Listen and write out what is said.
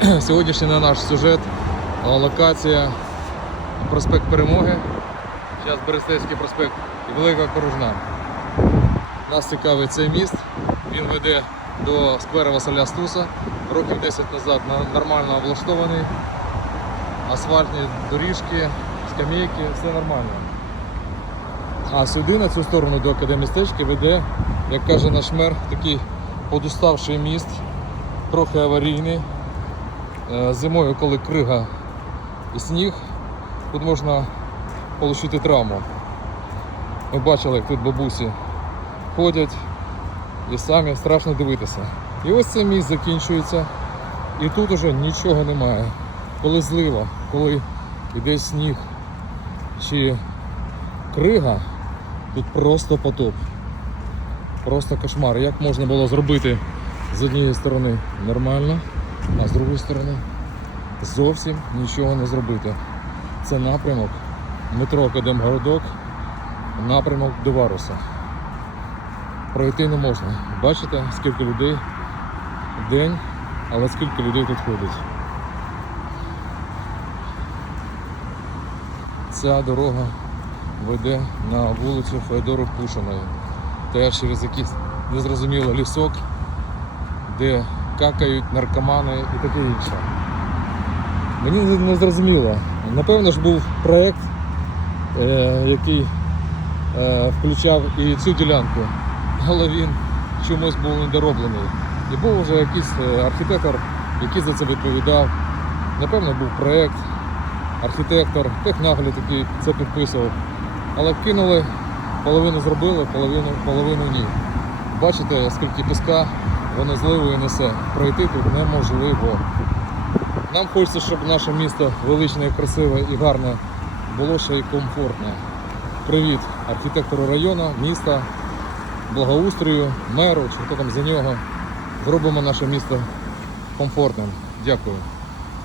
Сьогоднішній на наш сюжет локація проспект Перемоги. Зараз Берестейський проспект і Велика Корожна. Нас цікавить цей міст. Він веде до скверу Василя Стуса. Років 10 назад нормально облаштований. Асфальтні доріжки, скамейки, все нормально. А сюди, на цю сторону до академістечки, веде, як каже наш мер, такий подуставший міст, трохи аварійний. Е, Зимою, коли крига і сніг, тут можна отримати травму. Ми бачили, як тут бабусі ходять і самі страшно дивитися. І ось цей міст закінчується, і тут уже нічого немає. Коли злива, коли йде сніг чи крига, тут просто потоп. Просто кошмар. Як можна було зробити з однієї сторони нормально, а з другої сторони зовсім нічого не зробити. Це напрямок метро Академгородок, напрямок до Варуса. Пройти не можна. Бачите, скільки людей в день, але скільки людей тут ходить. Ця дорога веде на вулицю Феодору Пушиної. Теж через якийсь незрозумілий лісок, де какають наркомани і таке інше. Мені не- зрозуміло. Напевно ж був проєкт, е, який е, включав і цю ділянку, але він чомусь був недороблений. І був вже якийсь е, архітектор, який за це відповідав. Напевно, був проєкт, архітектор, технагляд, який це підписував. Але кинули, половину зробили, половину, половину ні. Бачите, скільки піска воно зливою несе. Пройти тут неможливо. Нам хочеться, щоб наше місто величне, красиве і гарне було ще й комфортне. Привіт архітектору району, міста, благоустрою, меру чи хто там за нього. Зробимо наше місто комфортним. Дякую.